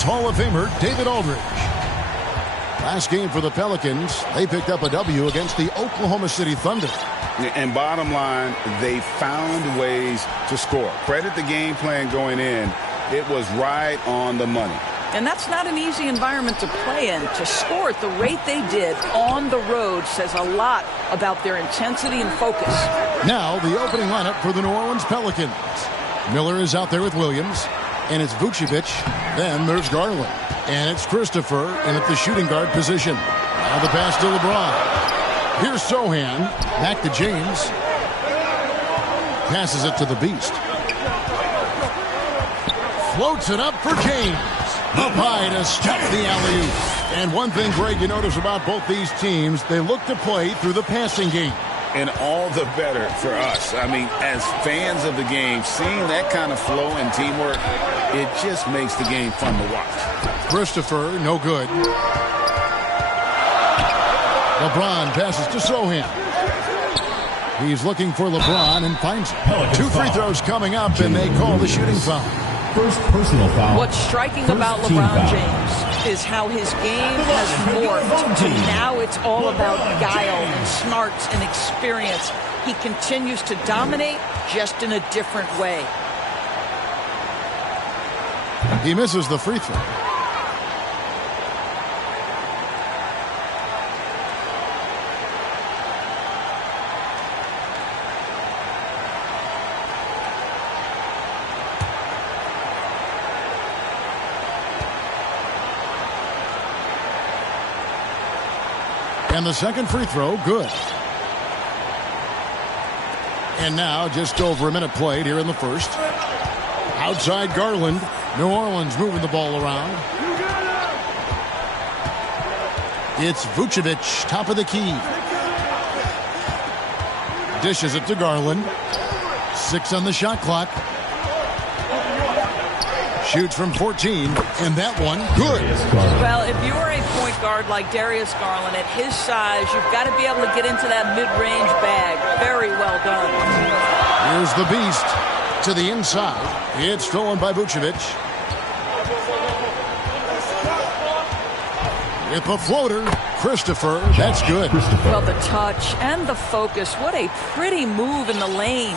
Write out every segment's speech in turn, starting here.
is Hall of Famer David Aldridge. Last game for the Pelicans, they picked up a W against the Oklahoma City Thunder. And bottom line, they found ways to score. Credit the game plan going in. It was right on the money. And that's not an easy environment to play in. To score at the rate they did on the road says a lot about their intensity and focus. Now the opening lineup for the New Orleans Pelicans. Miller is out there with Williams. And it's Vucevic. Then there's Garland. And it's Christopher in at the shooting guard position. Now the pass to LeBron. Here's Sohan. Back to James. Passes it to the Beast. Floats it up for James. Up high to stop the alley-oop. And one thing, Greg, you notice about both these teams, they look to play through the passing game. And all the better for us. I mean, as fans of the game, seeing that kind of flow and teamwork, it just makes the game fun to watch. Christopher, no good. LeBron passes to Sohan. He's looking for LeBron and finds it. 2 free throws coming up, and they call the shooting foul. First personal foul. What's striking about LeBron James is how his game has morphed. And now it's all about guile and smarts and experience. He continues to dominate, just in a different way. He misses the free throw. And the second free throw, good. And now just over a minute played here in the first. Outside Garland. New Orleans moving the ball around. It's Vucevic, top of the key. Dishes it to Garland. 6 on the shot clock. Shoots from 14, and that one, good. Well, if you're a point guard like Darius Garland, at his size, you've got to be able to get into that mid-range bag. Very well done. Here's the Beast to the inside. It's stolen by Vucevic. With a floater, Christopher, that's good. Well, the touch and the focus, what a pretty move in the lane.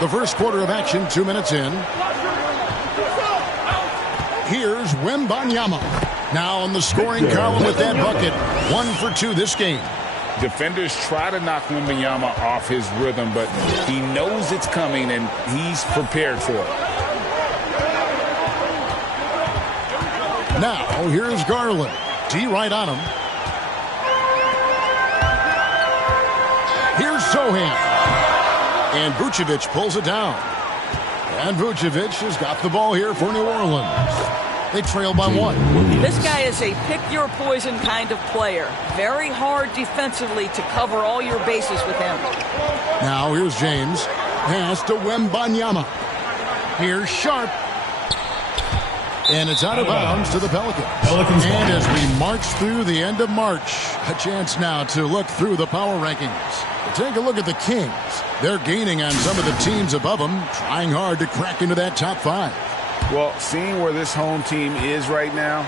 The first quarter of action, 2 minutes in. Here's Wembanyama. Now on the scoring column with that bucket. 1 for 2 this game. Defenders try to knock Wembanyama off his rhythm, but he knows it's coming and he's prepared for it. Now here's Garland. D right on him. Here's Sohan. And Vucevic pulls it down. And Vucevic has got the ball here for New Orleans. They trail by 1. This guy is a pick-your-poison kind of player. Very hard defensively to cover all your bases with him. Now here's James. Pass to Wembanyama. Here's Sharp. And it's out of bounds to the Pelicans. And as we march through the end of March, a chance now to look through the power rankings. Take a look at the Kings. They're gaining on some of the teams above them, trying hard to crack into that top 5. Well, seeing where this home team is right now,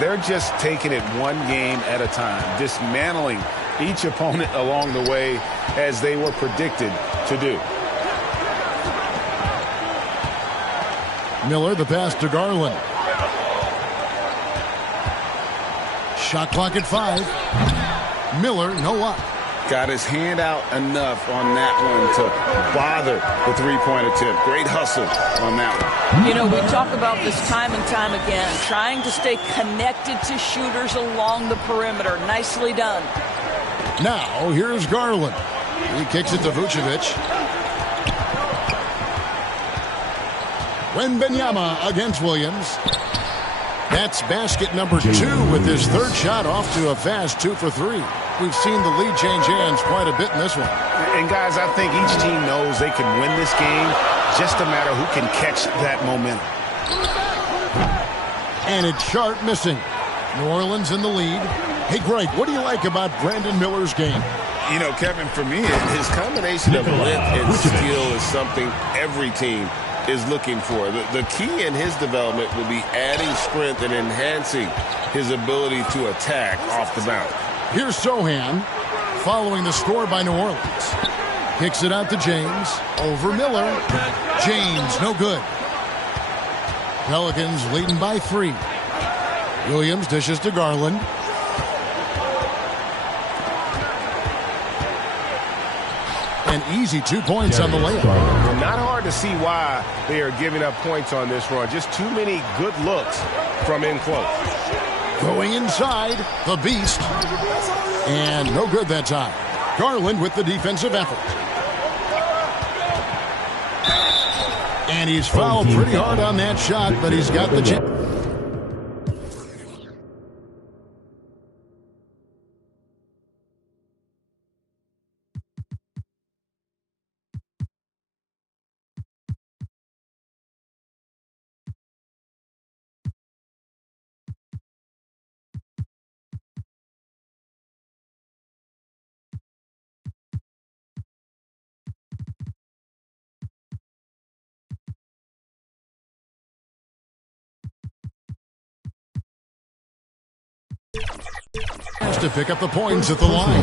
they're just taking it one game at a time, dismantling each opponent along the way as they were predicted to do. Miller, the pass to Garland. Shot clock at 5. Miller, no luck. Got his hand out enough on that one to bother the three-point attempt. Great hustle on that one. You know, we talk about this time and time again, trying to stay connected to shooters along the perimeter. Nicely done. Now, here's Garland. He kicks it to Vucevic. Wembanyama against Williams. That's basket number 2 with his third shot off to a fast 2 for 3. We've seen the lead change hands quite a bit in this one. And, guys, I think each team knows they can win this game. Just a matter who can catch that momentum. And it's Sharp missing. New Orleans in the lead. Hey, Greg, what do you like about Brandon Miller's game? You know, Kevin, for me, his combination of length and skill is something every team is looking for. The key in his development will be adding strength and enhancing his ability to attack off the bounce. Here's Sohan following the score by New Orleans. Kicks it out to James. Over Miller. James, no good. Pelicans leading by 3. Williams dishes to Garland. An easy 2 points on the layup. Well, not hard to see why they are giving up points on this run. Just too many good looks from in close. Going inside, the beast. And no good that time. Garland with the defensive effort. And he's fouled pretty hard on that shot, but he's got the chance. Has to pick up the points at the line.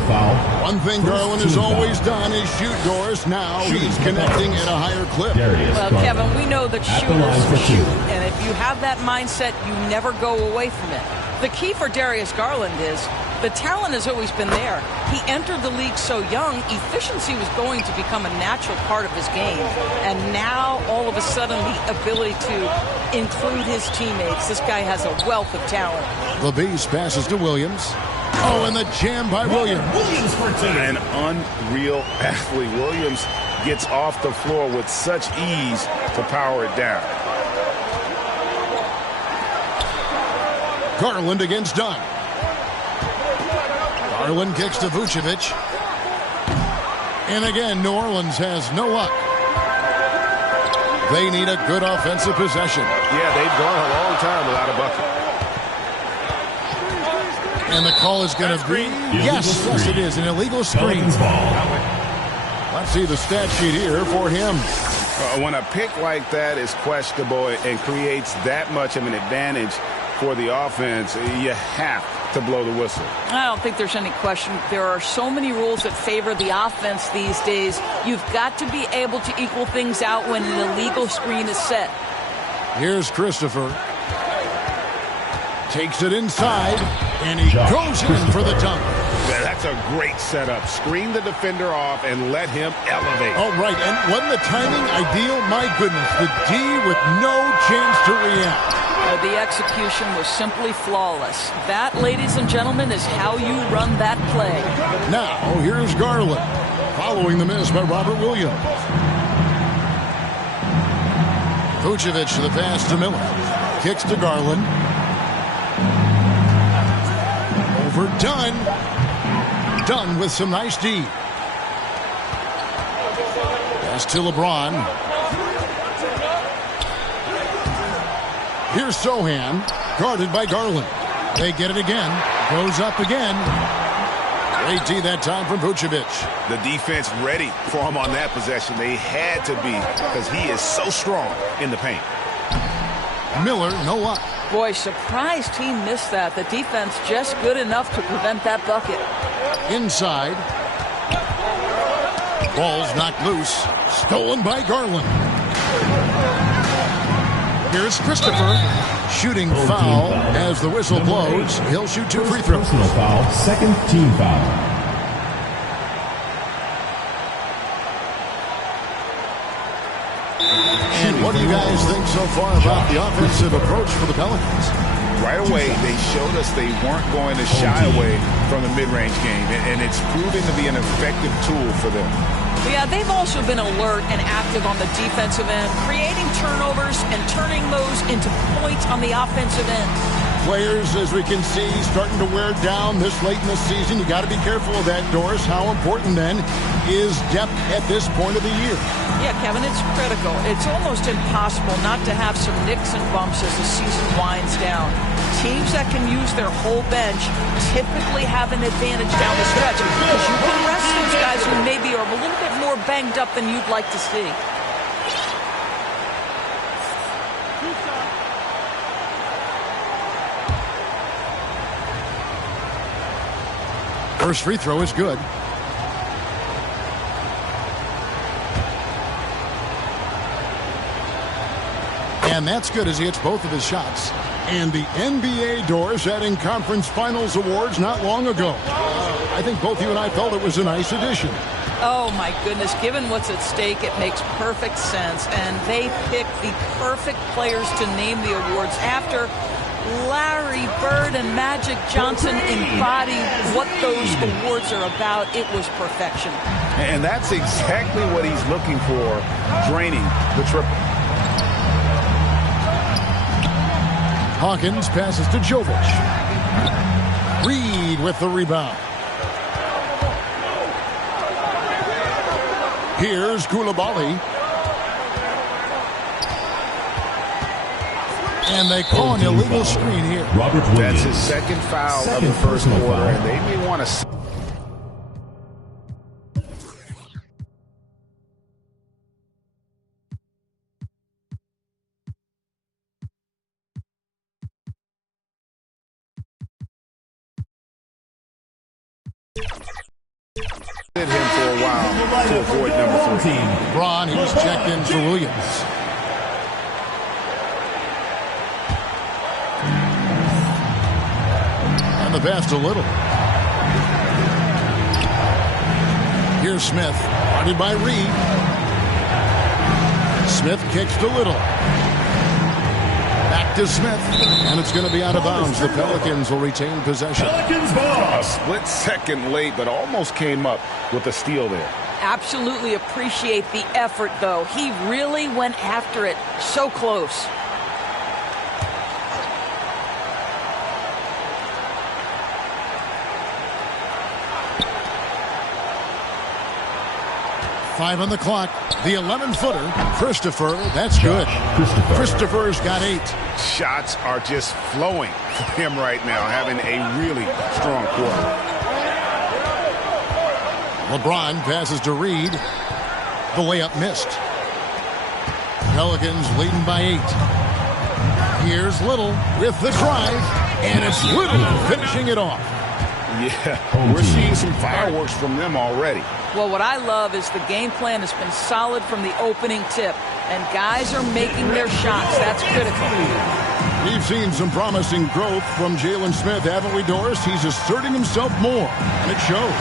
One thing Garland has always done is shoot, Doris. Now he's connecting at a higher clip. Well, Kevin, we know that shooters shoot, and if you have that mindset, you never go away from it. The key for Darius Garland is the talent has always been there. He entered the league so young, efficiency was going to become a natural part of his game. And now, all of a sudden, the ability to include his teammates. This guy has a wealth of talent. The Beast passes to Williams. Oh, and the jam by Williams. An unreal athlete. Williams gets off the floor with such ease to power it down. Garland against Dunn. Garland kicks to Vucevic. And again, New Orleans has no luck. They need a good offensive possession. Yeah, they've gone a long time without a bucket. And the call is going to be, yes, it is, an illegal screen. Let's see the stat sheet here for him. When a pick like that is questionable and creates that much of an advantage for the offense, you have to blow the whistle. I don't think there's any question. There are so many rules that favor the offense these days. You've got to be able to equal things out when an illegal screen is set. Here's Christopher. Takes it inside, and he goes in for the dunk. Yeah, that's a great setup. Screen the defender off and let him elevate. All right, and wasn't the timing ideal? My goodness, the D with no chance to react. The execution was simply flawless. That, ladies and gentlemen, is how you run that play. Now, here's Garland, following the miss by Robert Williams. Vucevic to the pass to Miller. Kicks to Garland. Over Dunn. Dunn with some nice D. Pass to LeBron. Here's Sohan, guarded by Garland. They get it again. Goes up again. Great D that time from Vucevic. The defense ready for him on that possession. They had to be, because he is so strong in the paint. Miller, no luck. Boy, surprised he missed that. The defense just good enough to prevent that bucket. Inside. Ball's knocked loose. Stolen by Garland. Here's Christopher. Shooting foul as the whistle blows. He'll shoot 2 free throws. Personal foul, second team foul. And what do you guys think so far about the offensive approach for the Pelicans? Right away, they showed us they weren't going to shy away from the mid-range game, and it's proven to be an effective tool for them. Yeah, they've also been alert and active on the defensive end, creating turnovers and turning those into points on the offensive end. Players, as we can see, starting to wear down this late in the season. You got to be careful of that, Doris. How important, then, is depth at this point of the year? Yeah, Kevin, it's critical. It's almost impossible not to have some nicks and bumps as the season winds down. Teams that can use their whole bench typically have an advantage down the stretch because you can rest those guys who maybe are a little bit more banged up than you'd like to see. First free throw is good. And that's good as he hits both of his shots. And the NBA door setting conference finals awards not long ago. I think both you and I felt it was a nice addition. Oh, my goodness. Given what's at stake, it makes perfect sense. And they picked the perfect players to name the awards after. Larry Bird and Magic Johnson embody what those awards are about. It was perfection. And that's exactly what he's looking for, draining the triple. Hawkins passes to Jovic. Reed with the rebound. Here's Koulibaly. And they call an illegal screen here. That's his second foul of the first quarter, and they may want to... him for a while to avoid number 13. Braun, he's checked in for Williams. And the pass to Little. Here's Smith, guarded by Reed. Smith kicks to Little. Back to Smith, and it's going to be out of bounds. The Pelicans will retain possession. A split second late, but almost came up with a steal there. Absolutely appreciate the effort, though. He really went after it. So close. Five on the clock. The 11-footer. Christopher, that's good. Christopher's got 8. Shots are just flowing for him right now, having a really strong quarter. LeBron passes to Reed. The layup missed. Pelicans leading by 8. Here's Little with the drive, and it's Little finishing it off. Yeah, we're seeing some fireworks from them already. Well, what I love is the game plan has been solid from the opening tip, and guys are making their shots. That's critical. We've seen some promising growth from Jalen Smith, haven't we, Doris? He's asserting himself more, and it shows.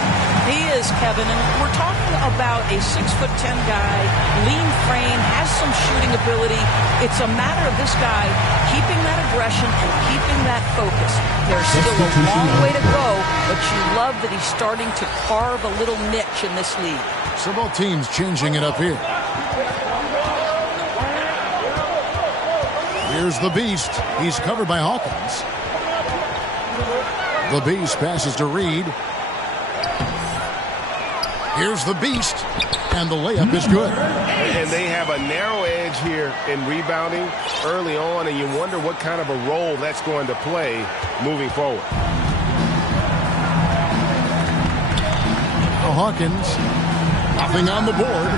He is, Kevin, and we're talking about a 6'10" guy, lean frame, has some shooting ability. It's a matter of this guy keeping that aggression and keeping that focus. There's still a long way to go, but you love that he's starting to carve a little niche in this league. So both teams changing it up here. Here's the Beast. He's covered by Hawkins. The Beast passes to Reed. Here's the Beast. And the layup is good. And they have a narrow edge here in rebounding early on, and you wonder what kind of a role that's going to play moving forward. Hawkins, nothing on the board.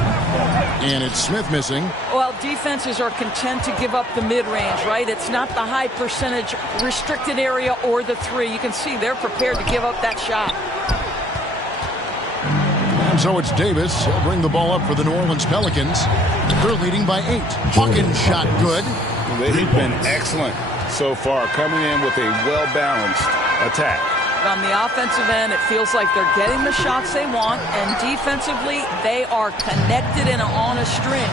And it's Smith missing. Well, defenses are content to give up the mid-range, right? It's not the high percentage restricted area or the 3. You can see they're prepared to give up that shot. And so it's Davis. He'll bring the ball up for the New Orleans Pelicans. They're leading by 8. Hawkins shot good. They've been excellent so far, coming in with a well-balanced attack. On the offensive end, it feels like they're getting the shots they want, and defensively, they are connected and on a string.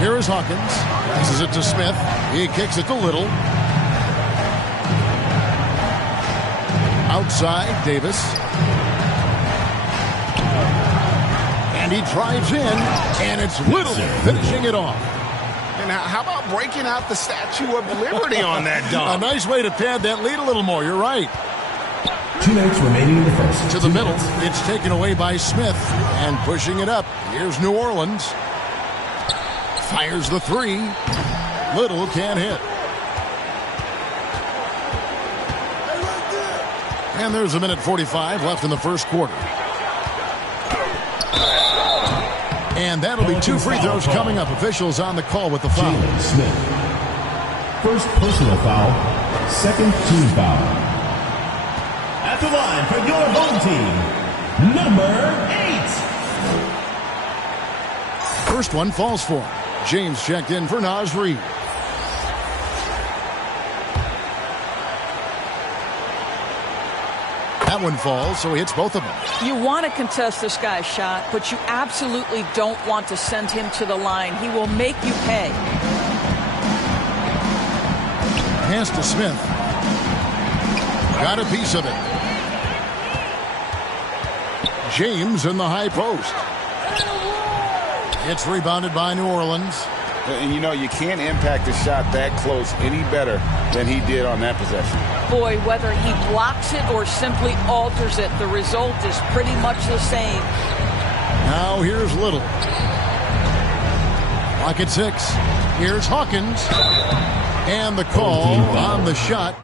Here is Hawkins. Passes it to Smith. He kicks it to Little. Outside, Davis. And he drives in, and it's Little finishing it off. And how about breaking out the Statue of Liberty on that dunk? A nice way to pad that lead a little more. You're right. 2 minutes remaining in the first. To the middle. It's taken away by Smith. And pushing it up. Here's New Orleans. Fires the 3. Little can't hit. And there's a minute 45 left in the first quarter. And that'll be 2 free throws coming up. Officials on the call with the foul. Jalen Smith. First personal foul. Second team foul. the line for your home team, number 8. First one falls for him. James checked in for Naz Reid. That one falls, so he hits both of them. You want to contest this guy's shot, but you absolutely don't want to send him to the line. He will make you pay. Pass to Smith. Got a piece of it. James in the high post. It's rebounded by New Orleans. And, you know, you can't impact a shot that close any better than he did on that possession. Boy, whether he blocks it or simply alters it, the result is pretty much the same. Now here's Little. Clock at 6. Here's Hawkins. And the call on the shot.